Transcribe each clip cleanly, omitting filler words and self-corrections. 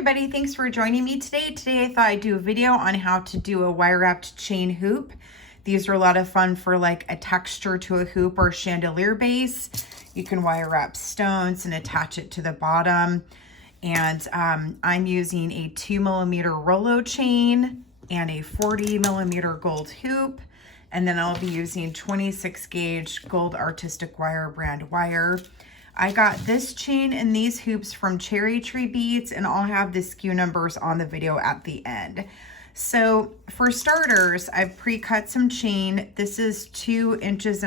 everybody, thanks for joining me today. Today I thought I'd do a video on how to do a wire wrapped chain hoop. These are a lot of fun for like a texture to a hoop or chandelier base. You can wire wrap stones and attach it to the bottom. And I'm using a 2mm Rollo chain and a 40mm gold hoop. And then I'll be using 26 gauge gold artistic wire brand wire. I got this chain and these hoops from Cherry Tree Beads, and I'll have the SKU numbers on the video at the end. So for starters, I've pre-cut some chain. This is 2.25 inches.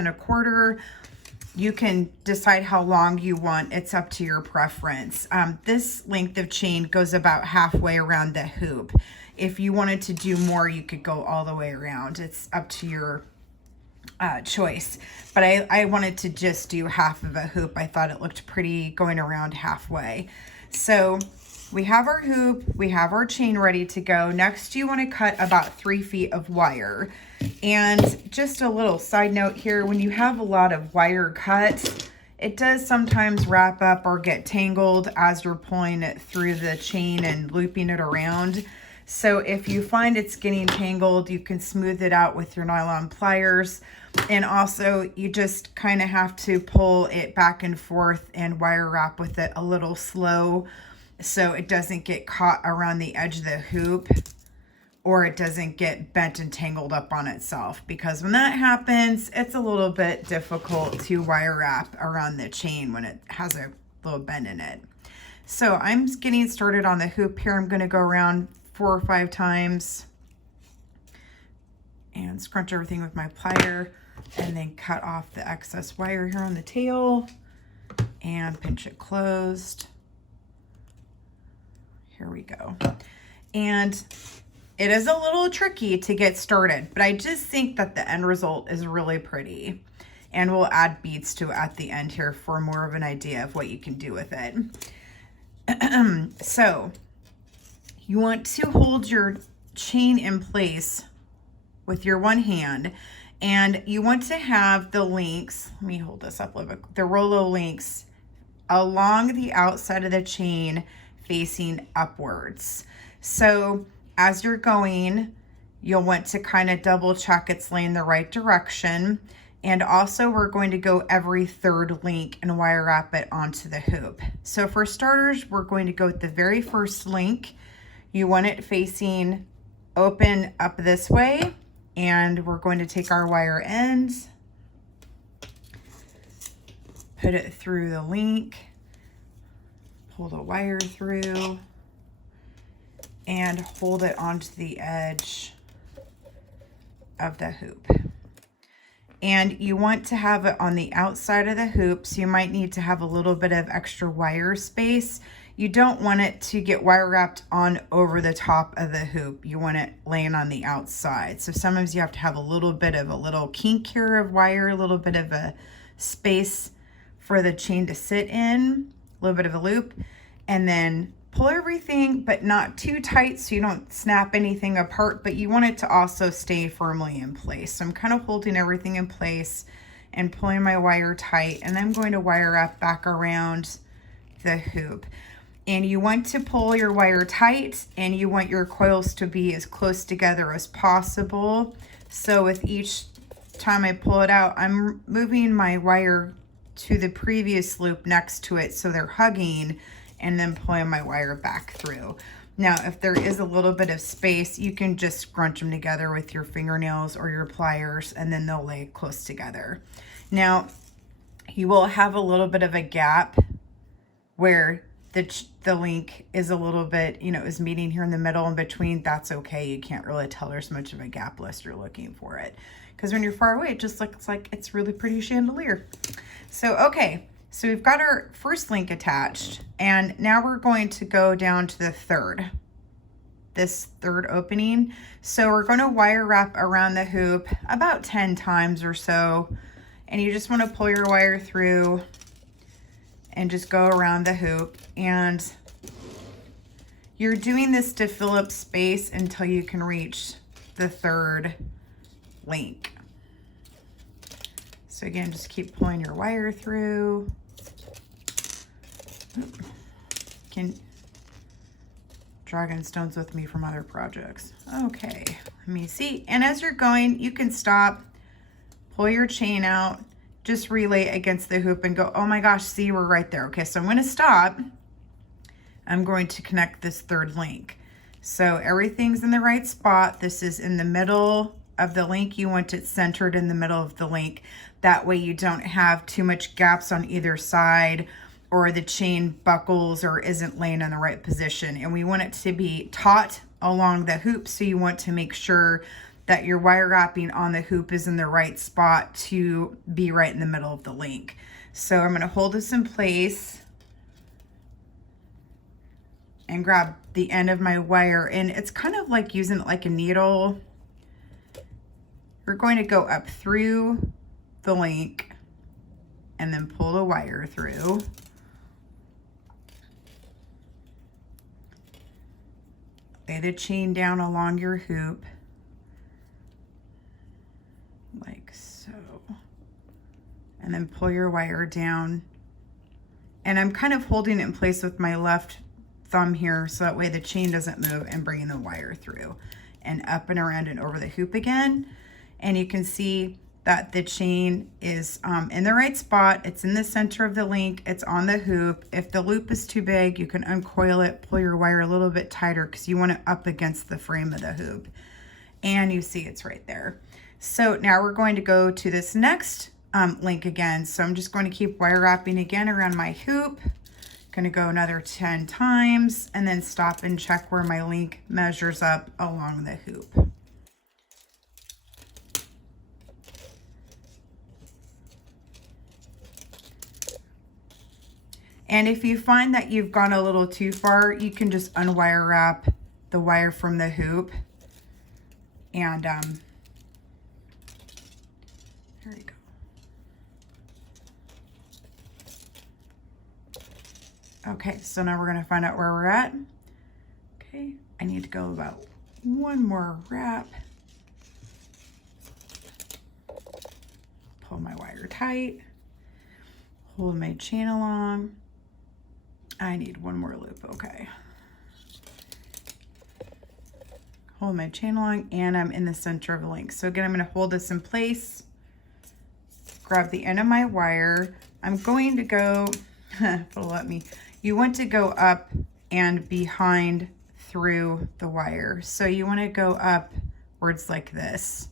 You can decide how long you want. It's up to your preference. This length of chain goes about halfway around the hoop. If you wanted to do more, you could go all the way around. It's up to your choice, but I wanted to just do half of a hoop. I thought it looked pretty going around halfway. So we have our hoop, we have our chain ready to go. Next, you want to cut about 3 feet of wire. And just a little side note here, when you have a lot of wire cut, it does sometimes wrap up or get tangled as you're pulling it through the chain and looping it around. So if you find it's getting tangled, you can smooth it out with your nylon pliers. And also you just kind of have to pull it back and forth and wire wrap with it a little slow so it doesn't get caught around the edge of the hoop or it doesn't get bent and tangled up on itself, because when that happens, it's a little bit difficult to wire wrap around the chain when it has a little bend in it. So I'm getting started on the hoop here. I'm going to go around 4 or 5 times and scrunch everything with my plier, and then cut off the excess wire here on the tail and pinch it closed. Here we go. And it is a little tricky to get started, but I just think that the end result is really pretty. And we'll add beads to it at the end here for more of an idea of what you can do with it. So you want to hold your chain in place with your one hand, and you want to have the links, let me hold this up a little bit, the Rollo links along the outside of the chain facing upwards. So as you're going, you'll want to kind of double check it's laying the right direction. And also we're going to go every 3rd link and wire wrap it onto the hoop. So for starters, we're going to go with the very first link. You want it facing open up this way, and we're going to take our wire ends, put it through the link, pull the wire through, and hold it onto the edge of the hoop. And you want to have it on the outside of the hoop, so you might need to have a little bit of extra wire space. You don't want it to get wire wrapped on over the top of the hoop. You want it laying on the outside. So sometimes you have to have a little bit of a little kink here of wire, a little bit of a space for the chain to sit in, a little bit of a loop, and then pull everything, but not too tight so you don't snap anything apart, but you want it to also stay firmly in place. So I'm kind of holding everything in place and pulling my wire tight, and I'm going to wire wrap back around the hoop. And you want to pull your wire tight, and you want your coils to be as close together as possible. So with each time I pull it out, I'm moving my wire to the previous loop next to it so they're hugging, and then pulling my wire back through. Now, if there is a little bit of space, you can just scrunch them together with your fingernails or your pliers, and then they'll lay close together. Now, you will have a little bit of a gap where the link is a little bit, is meeting here in the middle and between. That's okay. You can't really tell there's much of a gap unless you're looking for it. Because when you're far away, it just looks like it's really pretty chandelier. So, okay. So we've got our first link attached, and now we're going to go down to the this third opening. So we're going to wire wrap around the hoop about 10 times or so. And you just want to pull your wire through and just go around the hoop, and you're doing this to fill up space until you can reach the 3rd link. So again, just keep pulling your wire through. dragging stones with me from other projects. Okay, let me see. And as you're going, you can stop, pull your chain out, just relay against the hoop and go, oh my gosh, see, we're right there. Okay, so I'm going to stop. I'm going to connect this third link. So everything's in the right spot. This is in the middle of the link. You want it centered in the middle of the link. That way you don't have too much gaps on either side, or the chain buckles or isn't laying in the right position. And we want it to be taut along the hoop, so you want to make sure that your wire wrapping on the hoop is in the right spot to be right in the middle of the link. So I'm going to hold this in place and grab the end of my wire, and it's kind of like using it like a needle. We're going to go up through the link and then pull the wire through. Lay the chain down along your hoop, like so. And then pull your wire down. And I'm kind of holding it in place with my left thumb here, so that way the chain doesn't move, and bringing the wire through and up and around and over the hoop again. And you can see that the chain is in the right spot. It's in the center of the link. It's on the hoop. If the loop is too big, you can uncoil it, pull your wire a little bit tighter because you want it up against the frame of the hoop. And you see it's right there. So now we're going to go to this next link again. So I'm just going to keep wire wrapping again around my hoop. Going to go another 10 times and then stop and check where my link measures up along the hoop. And if you find that you've gone a little too far, you can just unwire wrap the wire from the hoop. And there we go. Okay, so now we're going to find out where we're at. Okay, I need to go about one more wrap. Pull my wire tight. Hold my chain along. I need one more loop, okay. Hold my chain along, and I'm in the center of the link. So again, I'm going to hold this in place, grab the end of my wire. I'm going to go, it'll let me, you want to go up and behind through the wire. So you want to go upwards like this,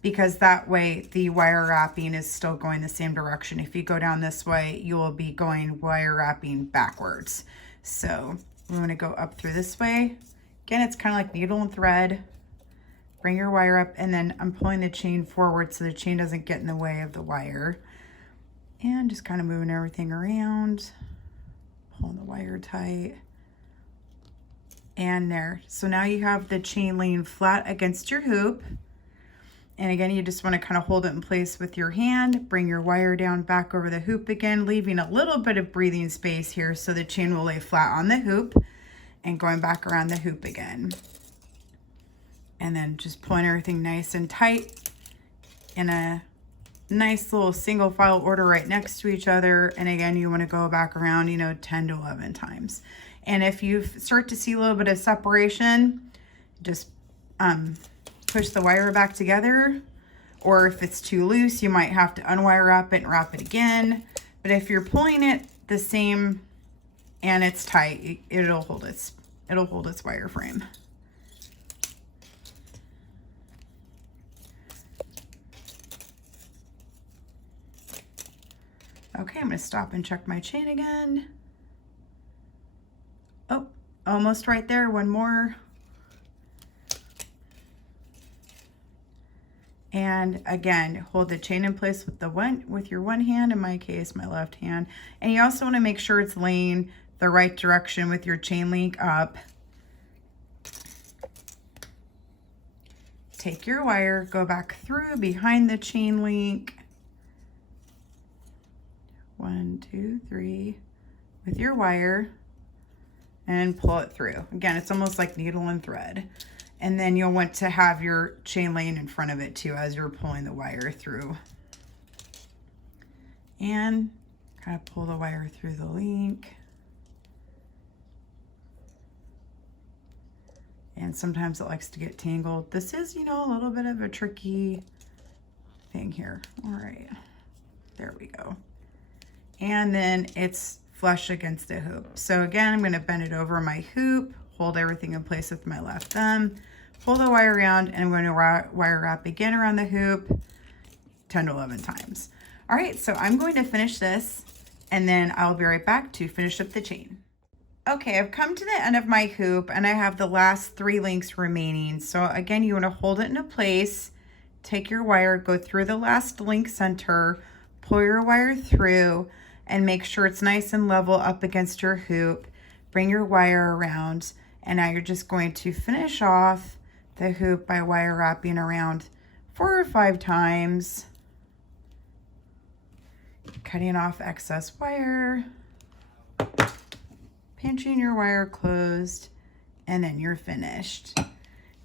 because that way the wire wrapping is still going the same direction. If you go down this way, you will be going wire wrapping backwards. So we want to go up through this way. Again, it's kind of like needle and thread. Bring your wire up, and then I'm pulling the chain forward so the chain doesn't get in the way of the wire. And just kind of moving everything around, pulling the wire tight. And there. So now you have the chain laying flat against your hoop. And again, you just want to kind of hold it in place with your hand, bring your wire down back over the hoop again, leaving a little bit of breathing space here so the chain will lay flat on the hoop, and going back around the hoop again. And then just pulling everything nice and tight in a nice little single file order right next to each other. And again, you want to go back around, 10 to 11 times. And if you start to see a little bit of separation, just push the wire back together, or if it's too loose, you might have to unwire wrap it and wrap it again. But if you're pulling it the same and it's tight, it'll hold its wire frame. Okay, I'm going to stop and check my chain again. Oh, almost right there. One more. And again, hold the chain in place with your one hand, in my case, my left hand. And you also want to make sure it's laying the right direction with your chain link up. Take your wire, go back through behind the chain link. 1, 2, 3 with your wire, and pull it through. Again, it's almost like needle and thread. And then you'll want to have your chain laying in front of it too as you're pulling the wire through. And kind of pull the wire through the link. and sometimes it likes to get tangled. This is, you know, a little bit of a tricky thing here. All right, there we go. And then it's flush against the hoop. So again, I'm going to bend it over my hoop, hold everything in place with my left thumb, pull the wire around, and I'm going to wire wrap again around the hoop 10 to 11 times. All right, so I'm going to finish this, and then I'll be right back to finish up the chain. Okay, I've come to the end of my hoop, and I have the last 3 links remaining. So again, you want to hold it into place, take your wire, go through the last link center, pull your wire through, and make sure it's nice and level up against your hoop. Bring your wire around, and now you're just going to finish off the hoop by wire wrapping around 4 or 5 times, cutting off excess wire, pinching your wire closed, and then you're finished.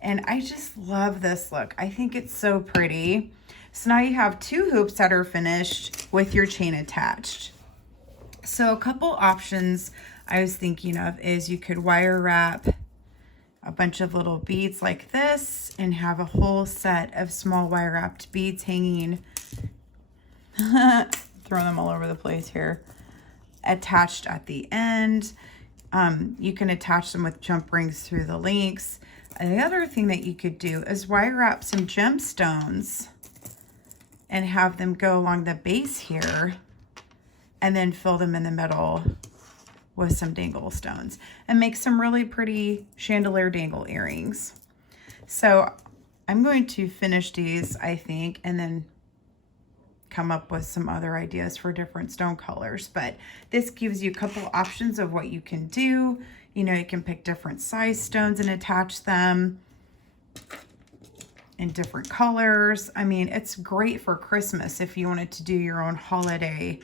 And I just love this look. I think it's so pretty. So now you have 2 hoops that are finished with your chain attached. So a couple options I was thinking of is you could wire wrap a bunch of little beads like this and have a whole set of small wire wrapped beads hanging, throwing them all over the place here, attached at the end. You can attach them with jump rings through the links. And the other thing that you could do is wire wrap some gemstones and have them go along the base here, and then fill them in the middle with some dangle stones and make some really pretty chandelier dangle earrings. So I'm going to finish these, I think, and then come up with some other ideas for different stone colors. But this gives you a couple options of what you can do. You know, you can pick different size stones and attach them in different colors. I mean, it's great for Christmas if you wanted to do your own holiday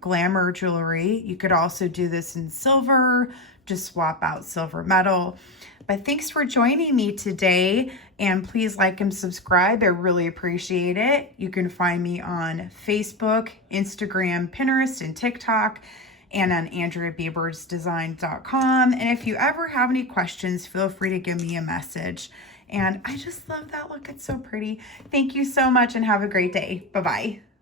glamour jewelry. You could also do this in silver, just swap out silver metal. But thanks for joining me today, and please like and subscribe. I really appreciate it. You can find me on Facebook, Instagram, Pinterest, and TikTok, and on AndriaBiebersDesign.com. And if you ever have any questions, feel free to give me a message. And I just love that look. It's so pretty. Thank you so much and have a great day. Bye-bye.